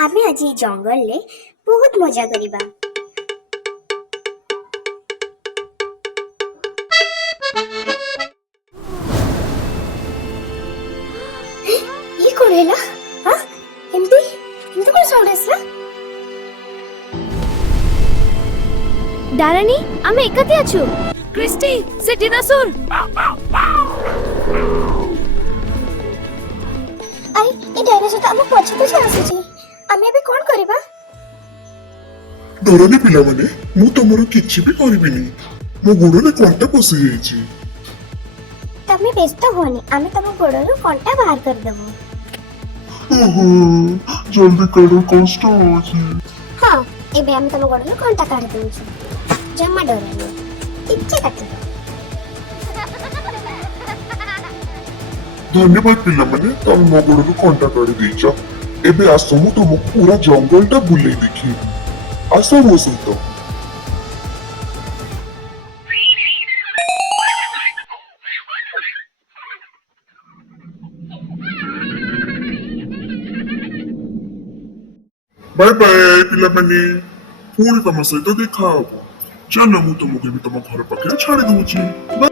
आमे आज ये जंगल ले बहुत मजा करिबा। ये कोण हैला? हां एमती एमती कोण साउंड आसला? दारानी आमे एकती अछु। क्रिस्टी से डिनोसर आई ए डायनासोर तो हम पछ पछ आसी छी। आमे अबे कोन करिबा? डरनी पिला माने मु तमरो किछि भी करबिनी मो गोडरे कंटा पसि जाईछि। तमे व्यस्त होनी आमे तम गोड़रो कंटा बाहर कर देबो। जल्दी करो कष्ट होछि। हां एबे हम तम गोड़रो कंटा काट देउछु। जम्मा डरनी इच्छे काट दो। धन्यवाद पिला माने तम मो गोडरे कंटा काटी देइछ। एबे आसो मु तुम पूरा जंगलटा बुले देखि। आसो मो सहित। बाय बाय पिला माने पुणी तम सहित देखा हबो। चलो मु तुमको भी तुम घर पाखे छाड़ी दूची।